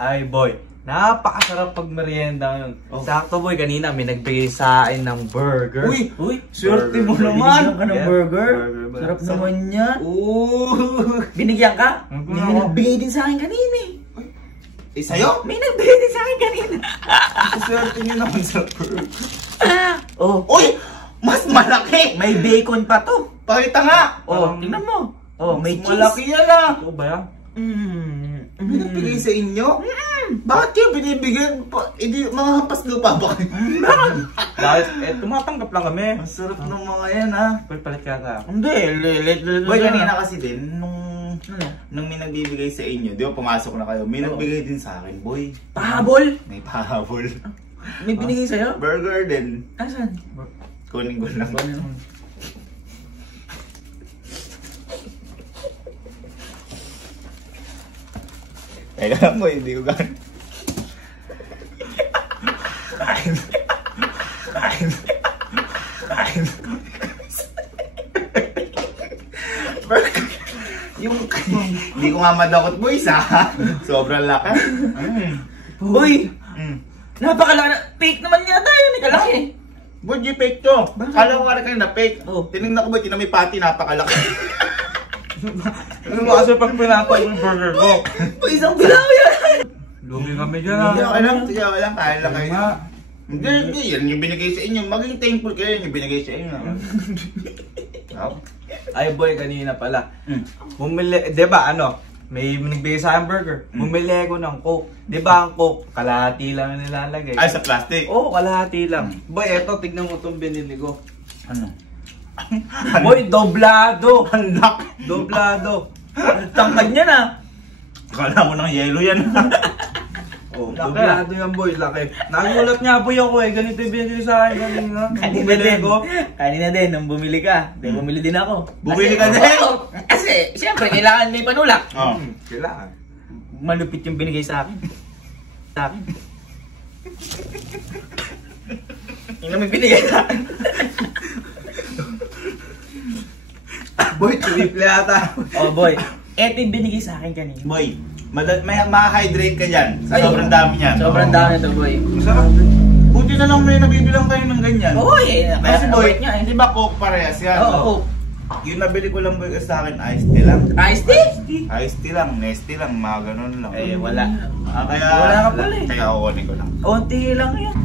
Ay boy, napakasarap pag merienda yun. Sakto boy, kanina may nagbigay sa akin ng burger. Uy, swerte mo naman. Binigyan ka ng burger. Sarap naman yan. Binigyan ka? May nagbigay din sa akin kanina eh. Eh, sa'yo? May nagbigay din sa akin kanina. Swerte niyo naman sa burger. Oh, Uy! Mas malaki! may bacon pa to. Pakita nga! Oh, tingnan mo. Oh, may cheese. Malaki yan ah! Ito ba yan? Binibigay sa inyo? Bakit kayo binibigyan? Mga hampas lupa ba kayo? Dahil, tumatanggap lang kami. Ang sarap ng mga yan ah. Palit ka ka. Hindi, Boy, kanina kasi din, nung may nagbibigay sa inyo, di ba pumasok na kayo, may nagbigay din sa akin, boy. pahabol. May pahabol. May binigay sa'yo? Burger din. Asan? Kunin ko lang. Teka lang mo, hindi ko gano'n. Kain. Burger. Hindi ko nga madakot, boys ha. Sobrang laki. Uy! Napakalaki na. Fake naman yata yun. Kalaki. Boy, di fake to. Kala ko nga kayo na fake. Oh. Tinignan ko ba, tinami pati, napakalaki. Ano mo kasi pag pinapay yung burger ko? Uy, isang bilaw yan. Lugi kami dyan Hindi ah. okay lang, sige okay lang, kaya lang kayo. Hindi, yan yung binigay sa inyo. Maging thankful kayo yung binigay sa inyo. Ay boy, kanina pala. Bumili, di ba ano? May nagbigay sa akin burger. Bumili ako ng Coke. Di ba ang Coke, kalahati lang ang nilalagay. Ay, sa plastic. Oo, kalahati lang. Boy, eto, tignan mo itong binili ko. Ano? Boy, doblado. Anak! Doblado. Tangkad niya na. Kala mo ng yelo yan. Oh, doblado yan boy, laki. Nagulat nga boy ako eh, ganito yung binili sa akin kanina. Kanina din, nung bumili ka. Bumili din ako. Bumili ka din? Kasi, siyempre, kailangan may panulak. Oh. Kailangan. Malupit yung binigay sa akin. Yung may binigay sa akin. Boy, triple ata. Oh boy, eto yung binigay sa akin kanina. Boy, ma-hydrate ka dyan. Sobrang dami yan. Sobrang dami to boy. Masarap. Buti na lang may nabibilang kayo ng ganyan. Oo eh. Kasi boy, niya eh. di ba Coke parehas yan? Oo. Yung nabili ko lang boy sa akin, iced tea lang. Iced tea? Iced tea lang, nesty lang, mga ganun lang. Eh, wala. Kaya, Wala ka pala eh. Kaya kukunin ko lang. Onti lang yan.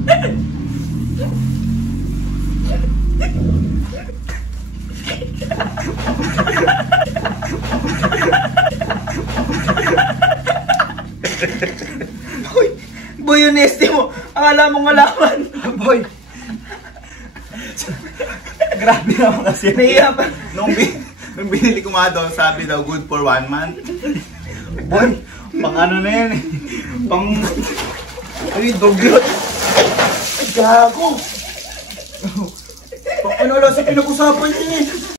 Boy, yung nesty mo. Akala mo ngalaman. Boy. Grabe naman kasi. Nahiya pa. Nung binili ko nga doon, sabi daw good for 1 month. Boy, Pang ano na yan eh. Pang... ay, doglot. Gago! Pang ano lang sa pinag-usapan niya eh.